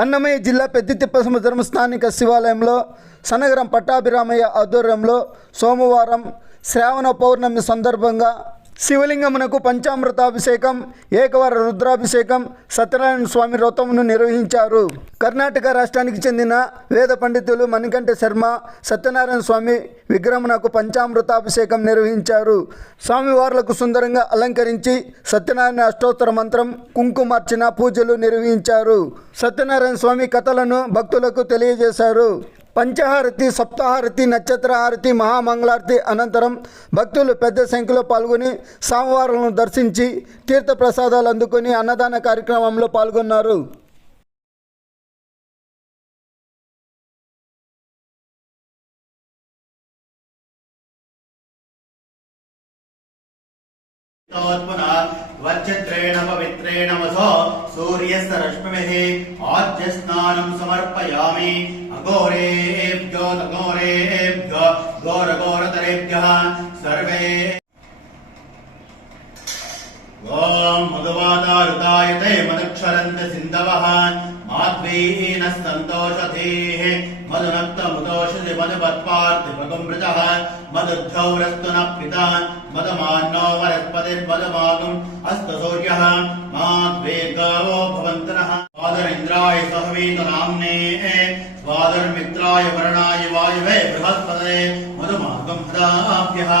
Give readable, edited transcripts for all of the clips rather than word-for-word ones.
అన్నమయ్య జిల్లా పెద్దితిప్పసముద్రం స్థానిక శివాలయంలో సనగరం పట్టాభిరామయ్య ఆధ్వర్యంలో సోమవారం శ్రావణ పౌర్ణమి సందర్భంగా శివలింగమునకు పంచామృతాభిషేకం, ఏకవార రుద్రాభిషేకం, సత్యనారాయణ స్వామి వ్రతమును నిర్వహించారు. కర్ణాటక రాష్ట్రానికి చెందిన వేద పండితులు మణికంఠ శర్మ సత్యనారాయణ స్వామి విగ్రహమునకు పంచామృతాభిషేకం నిర్వహించారు. స్వామివార్లకు సుందరంగా అలంకరించి సత్యనారాయణ అష్టోత్తర మంత్రం, కుంకుమార్చన పూజలు నిర్వహించారు. సత్యనారాయణ స్వామి కథలను భక్తులకు తెలియజేశారు. పంచహారతి, సప్తహారతి, నక్షత్ర హారతి, మహామంగళారతి అనంతరం భక్తులు పెద్ద సంఖ్యలో పాల్గొని స్వామివార్లను దర్శించి తీర్థప్రసాదాలు అందుకొని అన్నదాన కార్యక్రమంలో పాల్గొన్నారు. वज्रेण पवित्रेण वसो सूर्यस्य रश्मिभिः आद्यस्नानं समर्पयामि अघोरेभ्यो तघोरेभ्यो घोरघोरतरेभ्यः सर्वे ओम मधुवातारुतायते मदक्षरन्त सिन्धवः माध्वीनः सन्तोषधीः मधुनक्तमुदोषधि मधुपत्पार्थिपगुमृतः मधुद्धौरस्तु नः पिता मधुमान्नो वनस्पतिर्मधुमागुम् अस्तु सूर्यः माध्वे गावो भवन्तनः स्वादरिन्द्राय सहवीतनाम्ने स्वादर्मित्राय वरुणाय वायुवे बृहस्पतये मधुमागुम् हदाभ्यः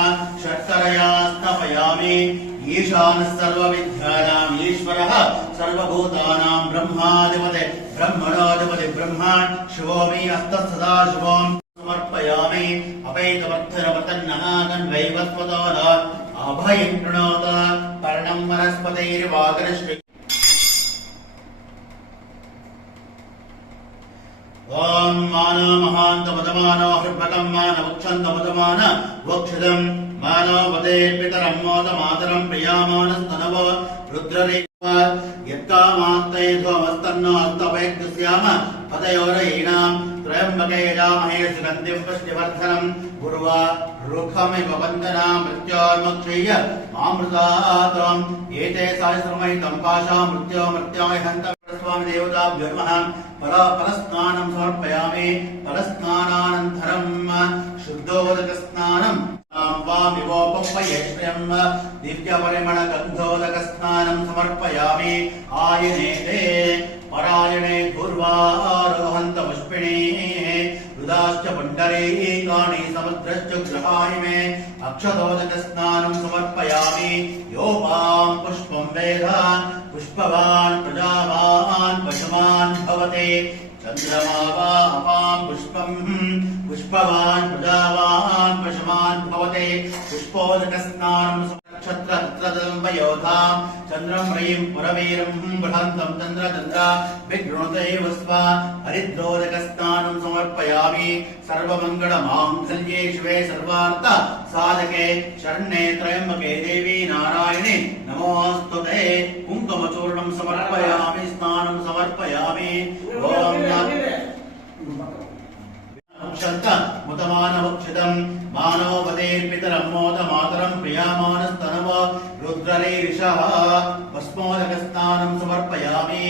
शर्करया स्थापयामि ईशानः सर्वविद्यानाम् ईश्वरः सर्वभूतानां ब्रह्माधिपते ब्रह्मणोऽधिपति ब्रह्मा शिवोऽमि हस्तः सदा शिवों समर्पयामि अपैतवर्धनवतन्नः कन्वैवस्वतो न अभयं कृणोत पर्णं वनस्पतिर्वागरश्री ओम मानो महांत मदमानो हृपकं मान वक्षंत मान वक्षिदं मानो वदे पितरं मोद मातरं प्रियामानस्तनव रुद्ररेव यत्कामात्ते ध्वमस्तन्नो अस्तवैक्ष्याम पदयोरयीणां त्रयम्बके यजामहे सुगन्धिं पुष्टिवर्धनं गुरुवा रुखमिव वन्दना मृत्योर्मुक्षीय मामृतात्वम् एते सहस्रमहितं पाशा मृत्योमृत्याय हन्त स्वामी देवताभ्यो नमः परस्नानं समर्पयामि परस्नानानन्तरं शुद्धोदकस्नानं वामिवोपयश्रयं दिव्यपरिमळगन्धोदकस्नानं समर्पयामि आयनेते परायणे पूर्वारोहन्त पुष्पिणी रुदाश्च पुण्डरीकाणि समुद्रश्च गृहाणि मे अक्षतोदकस्नानं समर्पयामि योपां पुष्पं वेद पुष्पवान् प्रजावान् पशुमान् भवते चन्द्रमा वा अपां पुष्पं पुष्पवान् प्रजावान् पशुमान् भवते पुष्पोदकस्नानं नक्षत्रतत्रदम्बयोधां चन्द्रं ह्रीं पुरवीरं बृहन्तं चन्द्रचन्द्रा विघ्नोते वस्वा हरिद्रोदकस्नानं समर्पयामि सर्वमङ्गलमाङ्गल्ये शिवे सर्वार्थ साधके शरण्ये त्र्यम्बके देवी नारायणे नमोऽस्तुते कुङ्कुमचूर्णं समर्पयामि स्नानं समर्पयामि ओम क्षन्त मुतमानवक्षितं मानवपतेर्पितरं मोद मातरं प्रियामानस्तनव रुद्ररीरिषः भस्मोदकस्नानं समर्पयामि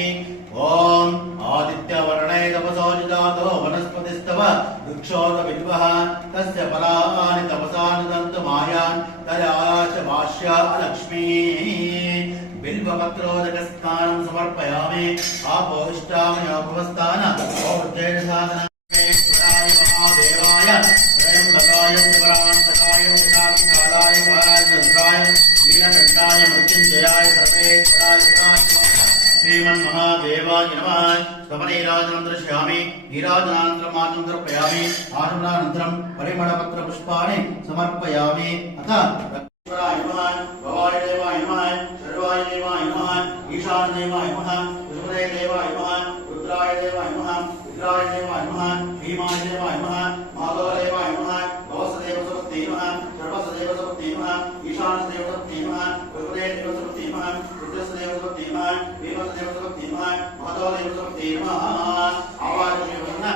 ओम आदित्यवर्णे तपसोजितातो वनस्पतिस्तव वृक्षोदविद्वः तस्य फलानि तपसा नुदन्तु मायान् तदाच भाष्य लक्ष्मीः बिल्वपत्रोदकस्नानं समर्पयामि आपोहिष्टामयोपवस्थान ओर्जेनसाधन महादेवाय त्र्यम्बकाय त्रिपुरान्तकाय त्रिकालाय वाराजन्द्राय नीलकण्ठाय मृत्युञ्जयाय सर्वेश्वराय श्रीमन्महादेवाय नमः स्तवनीराजनं दर्शयामि नीराजनानन्तरं मातरं समर्पयामि आचमनानन्तरं परिमळपत्रपुष्पाणि समर्पयामि अथ ईश्वराय नमः भवाय देवाय नमः सर्वाय देवाय नमः ईशान देवाय नमः विष्णुदेव देवाय नमः रुद्राय देवाय नमः विग्राय देवाय नमः भीमाय देवाय नमः माधव देवाय नमः भवसदेव सरस्वती नमः सर्वसदेव सरस्वती नमः ईशान देव सरस्वती नमः विष्णुदेव देव सरस्वती नमः रुद्रदेव सरस्वती नमः भीमदेव सरस्वती नमः माधव देव सरस्वती नमः आवाज देव नमः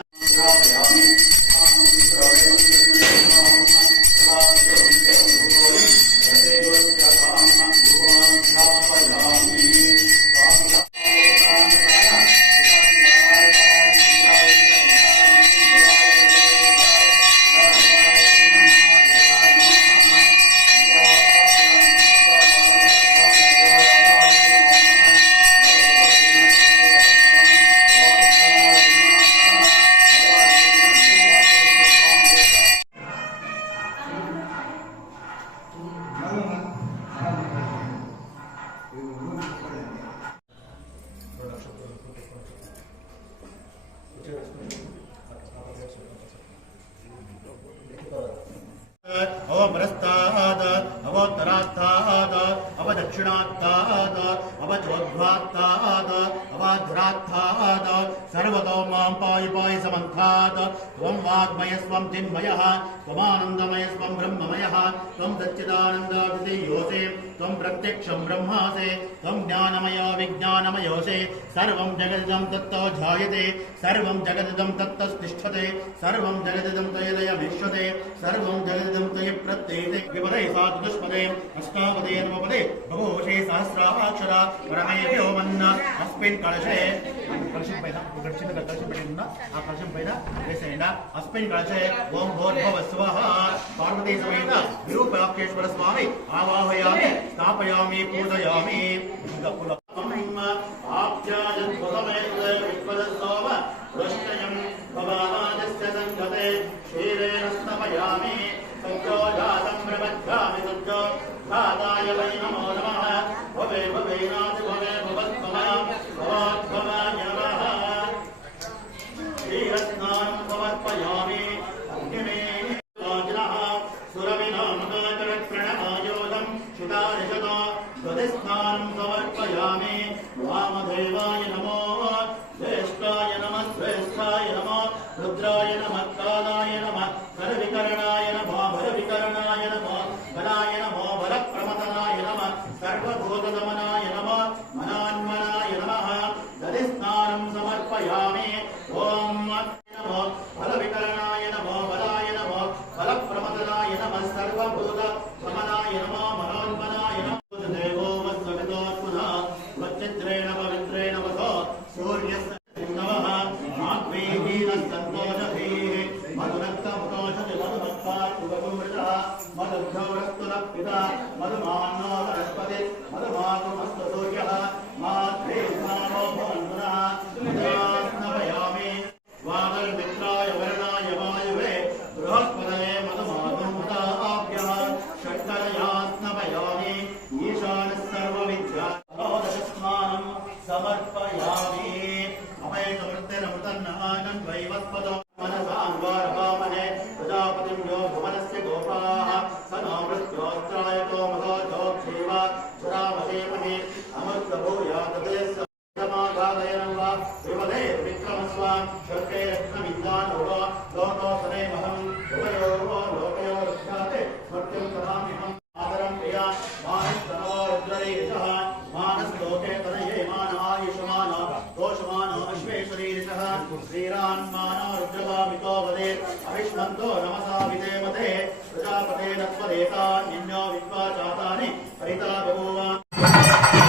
अवपरस्ताद अवोत्तरात्ताद अवदक्षिणात्ताद अवचोद्ध्वात्ताद अवाध्रात्ताद सर्वतो मां पाहि पाहि समन्तात् त्वं वाग्मयस्त्वं चिन्मयः त्वमानन्दमयस्त्वं ब्रह्ममयः त्वं सच्चिदानन्दादियोऽसि त्वं प्रत्यक्षं ब्रह्मासि त्वं ज्ञानमय विज्ञानमयोऽसि सर्वं जगदिदं तत्तो ध्यायते सर्वं जगदिदं तत्तस्तिष्ठते सर्वं जगदिदं तयदयमीष्यते सर्वं जगदिदं तय प्रत्येते विपदे साधुष्पदे अष्टापदे नवपदे बहुवशे सहस्राक्षरा परमे व्योमन्न अस्मिन् कलशे कलशं पैन गच्चिन कलशं पेट्टिन आ कलशं पैन वेसेयंడి अस्मिन् कलशे ओम भूर्भुवः स्वः पार्वती समेत विरूपाक्षेश्वर स्वामी आवाहयामि स्थापयामि पूजयामि आप्यायद्भुतमेत विद्वदस्सोम वृष्टयं भवामादस्य संगते क्षीरेण स्थापयामि सज्जोजातं प्रबध्यामि सज्जो धाताय वै नमो नमः भवे भवेनाथ भवे भवत्भवा भवात्भवाय नमः श्रीरत्नानं समर्पयामि अग्निमे काजनः सुरविनामकाकरप्रणमायोधं शितारिषतो स्वधिस्नानं समर्पयामि वामदेवाय नमो ज्येष्ठाय नमः श्रेष्ठाय नमः रुद्राय नमः कालाय नमः करविकरणाय नमः भरविकरणाय नमः बलाय नमः बलप्रमदनाय नमः सर्वभूतदमनाय नमः मनान्मनाय नमः दधिस्नानं समर्पयामि ॐ नमः बलविकरणाय नमः बलाय नमः बलप्रमदनाय नमः सर्वभूतदमनाय नमः मनान्मनाय नमः देवो मत्सवितो पुनः वच्चित्रेण पवित्रेण वसो सूर्यस्य नमः माग्वेहीनस्तन्तोषधीः मधुरक्तमुतोषधि मधुमत्पात्युपकुमृतः मधुभ्यौरस्तुनः मधुमान्नो वनस्पति मधुमातुमस्तु सूर्यः माध्वेस्नानो भवन्पुनः मधुरास्नपयामि वादर्मित्राय वरणाय वायुवे बृहस्पतये मधुमातुमुदाभ्यः षट्करयास्नपयामि ईशानः सर्वविद्या दशस्नानं समर्पयामि अमयचमृत्यनमृतन्नहानं द्वैवत्पदो मनसान्वारभामहे प्रजापतिं यो भुवनस्य गोपाः स नो मृत्योऽस्त्रायतो मघोजोक्षेव सुरामहेमहे अमृतभूयातते समाघादयनं वा विमले विक्रमस्व शर्के रत्नविद्वानो वा लोकोसनेमहं उभयोः लोकयोरुध्याते मृत्युं कदाम्यहम् आदरं प्रिया मानस्तनो रुद्ररीरिषः मानस्तोके तनये मानायुषमानो दोषमानो अश्वेश्वरीरिषः श्रीरान्मानो रुद्रभामितो वदे अविष्मन्तो नमसा विदेवते प्रजापते नत्वदेता निन्यो विद्वा चातानि परिता बभूव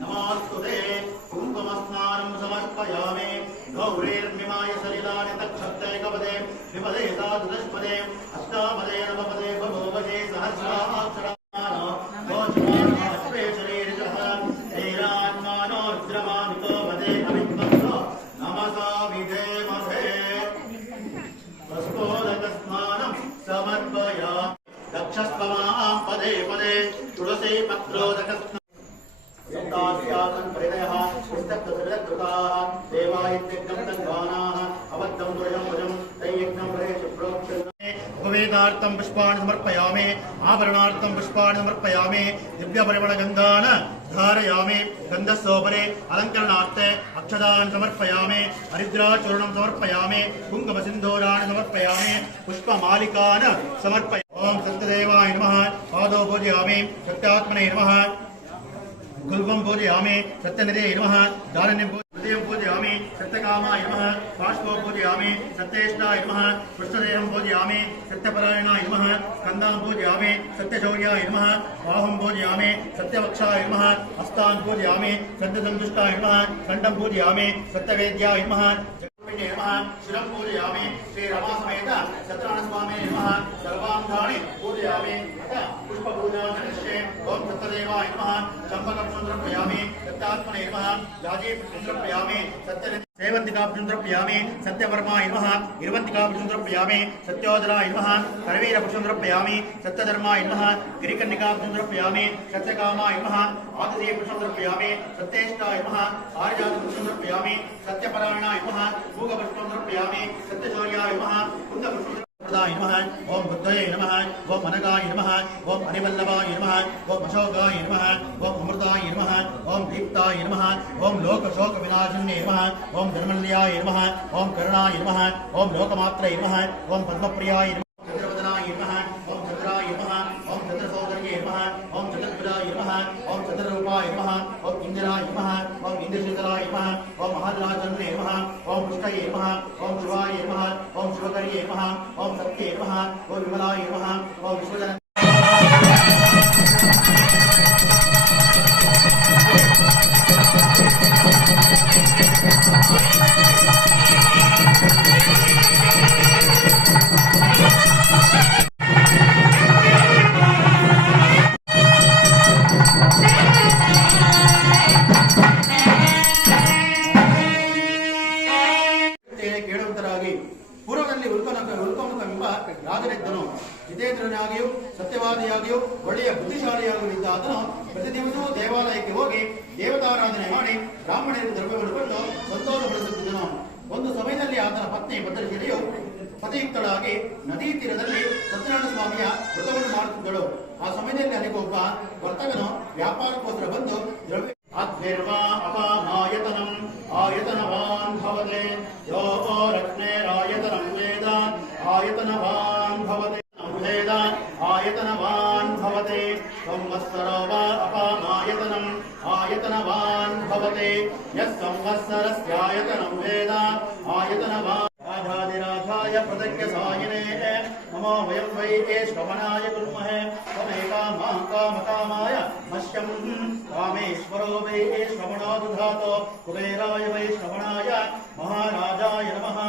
नमोस्तुते कुङ्कुमस्नानं समर्पयामि गौरीर्मिमाय सलिलानि तच्छब्दैकपदे विपदे साधुदशपदे अष्टापदे नवपदे बभूवशे सहस्राक्षराणो गोचमानो अश्वेशरीरिषः धीरान्मानो रुद्रमा नमसा विधेमहे प्रस्फोदकस्नानं समर्पया दक्षस्त्वमां पदे पदे तुलसी पत्रोदकस्नानं सप्तास्यासन् परिदयः पुस्तकसविदकृताः देवायज्ञं तद्गानाः अबद्धं दुर्यं भजं तैयज्ञं परेषु प्रोक्षणे उपवेदार्थं पुष्पाणि समर्पयामि आभरणार्थं पुष्पाणि समर्पयामि दिव्यपरिमलगन्धान् धारयामि गन्धस्योपरि अलङ्करणार्थे अक्षतान् समर्पयामि हरिद्राचूर्णं समर्पयामि कुङ्कुमसिन्दूराणि समर्पयामि पुष्पमालिकान् समर्पयामि ॐ सत्यदेवाय नमः पादौ पूजयामि सत्यात्मने नमः गुल्बं पूजयामि सत्यनिधे नमः दानन्यं हृदयं पूजयामि सत्यकामाय नमः बाष्पो पूजयामि सत्येष्टाय नमः कृष्णदेहं पूजयामि सत्यपरायणाय नमः स्कन्दां पूजयामि सत्यशौर्याय नमः बाहुं पूजयामि सत्यवक्षाय नमः हस्तान् पूजयामि सत्यसन्तुष्टाय नमः कण्ठं पूजयामि सत्यवेद्याय नमः शिरं पूजयामि श्रीरमासमेत सत्यनारायणस्वामिने नमः सर्वाङ्गानि पूजयामि पुष्पपूजां करिष्ये ॐ सत्यदेवाय नमः चम्पकं समर्पयामि सत्यात्मने नमः राजीवपुष्पं समर्पयामि सेवन्तिकापुष्पं समर्पयामि सत्यवर्माय नमः इरुवन्तिकापुष्पं समर्पयामि सत्योदराय नमः करवीरपुष्पं समर्पयामि सत्यधर्माय नमः गिरिकन्निकापुष्पं समर्पयामि सत्यकामाय नमः आदिदेवपुष्पं समर्पयामि सत्येष्टाय नमः आर्यजातपुष्पं समर्पयामि सत्यपरायणाय नमः पूगपुष्पं समर्पयामि सत्यशौर्याय नमः कुन्दपुष्पं नमः ओम बुद्धये नमः ओम अनगाय नमः ओम हरिवल्लभाय नमः ओम अशोकाय नमः ओम अमृताय नमः ओम दीप्ताय नमः ओम लोकशोक विनाशिन्ये नमः ओम धर्मल्याय नमः ओम करुणाय नमः ओम लोकमात्रये नमः ओम पद्मप्रियाय नमः चतुर्वदनाय नमः ओम चतुराय नमः ओम चतुर्सोदर्ये नमः ओम चतुर्भुजाय नमः ओम चतुर्रूपाय नमः ओम इंद्राय नमः ओम इंद्रशीतलाय नमः ओम महाराजन्ये नमः ओम पुष्टये नमः ओम शिवाय नमः ओम शिवकर्ये नमः ओम सत्ये नमः ओम विमलाय नमः ओम विश्वजन ಪೂರ್ವದಲ್ಲಿ ಉಲ್ಕಮುಖವೆಂಬ ರಾಜನಿದ್ದನು. ಜಿತೇಂದ್ರನಾಗಿಯೂ ಸತ್ಯವಾದಿಯಾಗಿಯೂ ಒಳ್ಳೆಯ ಬುದ್ಧಿಶಾಲಿಯಾಗಿದ್ದ ಆತನು ಪ್ರತಿ ದಿವಸವೂ ದೇವಾಲಯಕ್ಕೆ ಹೋಗಿ ದೇವತಾರಾಧನೆ ಮಾಡಿ ಬ್ರಾಹ್ಮಣರಿಗೆ ದ್ರವ್ಯವನ್ನು ಕೊಟ್ಟು ಸಂತೋಷಪಡಿಸುತ್ತಿದ್ದನು. ಒಂದು ಸಮಯದಲ್ಲಿ ಆತನ ಪತ್ನಿ ಭದ್ರಶೀಲೆಯು ಪತಿಯುಕ್ತಳಾಗಿ ನದಿ ತೀರದಲ್ಲಿ ಸತ್ಯನಾರಾಯಣ ಸ್ವಾಮಿಯ ವ್ರತವನ್ನು ಮಾಡುತ್ತಿದ್ದಳು. ಆ ಸಮಯದಲ್ಲಿ ಅಲ್ಲಿಗೊಬ್ಬ ವರ್ತಕನು ವ್ಯಾಪಾರಕ್ಕೋಸ್ಕರ ಬಂದು ದ್ರವ್ಯ ಅದ್ಭಿರ್ವಾ ಅಪಾಮಾಯತನಂ ಆಯತನವಾನ್ ಭವತೆ ಯೋ ರತ್ನೇರಾಯತನಂ ವೇದ ಆಯತನವಾನ್ ಭವತೆ ವೇದ ಆಯತನವಾನ್ ಭವತೆ ಸಂವತ್ಸರೋ ವಾ ಅಪಾಮಾಯತನಂ ಆಯತನವಾನ್ ಭವತೆ ಯಸ್ ಸಂವತ್ಸರಸ್ಯಾಯತನಂ ವೇದ ಆಯತನವಾನ್ राजाधिराजाय प्रदज्ञसायिने नमो वयं वै श्रवणाय कुर्महे कामकामाय मह्यं कामेश्वरो वै श्रवणो दधातो कुबेराय वै श्रवणाय महाराजाय नमः.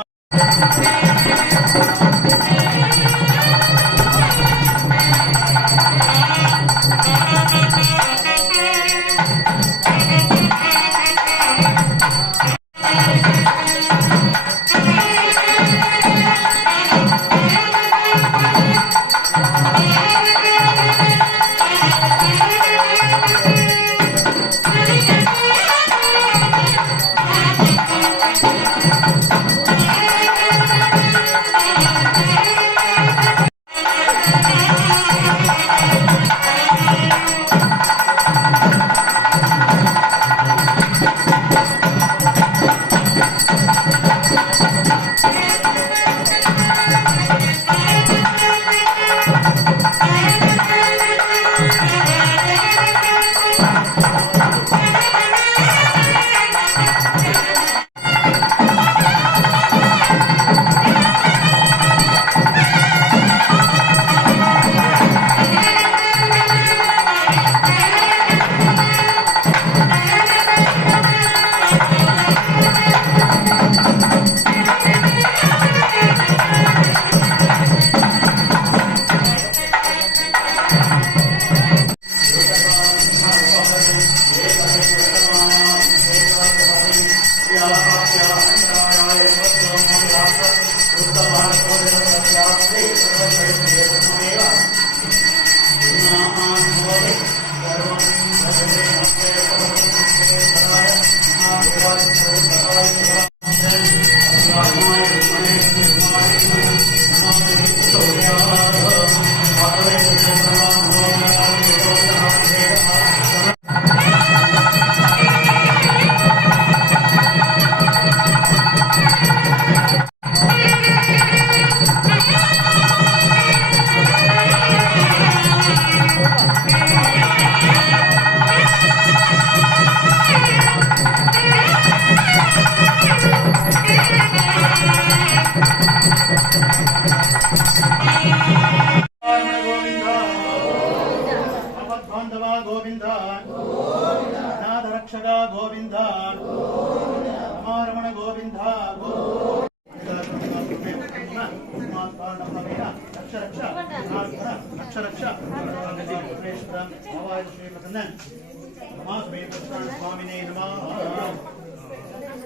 स्वामिने नमः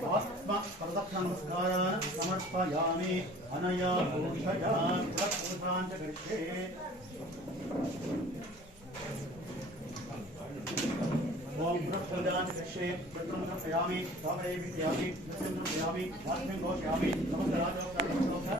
आत्मा प्रदक्षिण नमस्कारान् समर्पयामि अनया भूषया पुरस्कृतान् च करिष्ये ओम बृहस्पतिदान करिष्ये पितृं समर्पयामि स्वामये विद्यामि नृसिंहं समर्पयामि वाक्यं घोषयामि समस्त राजोक्तार्थं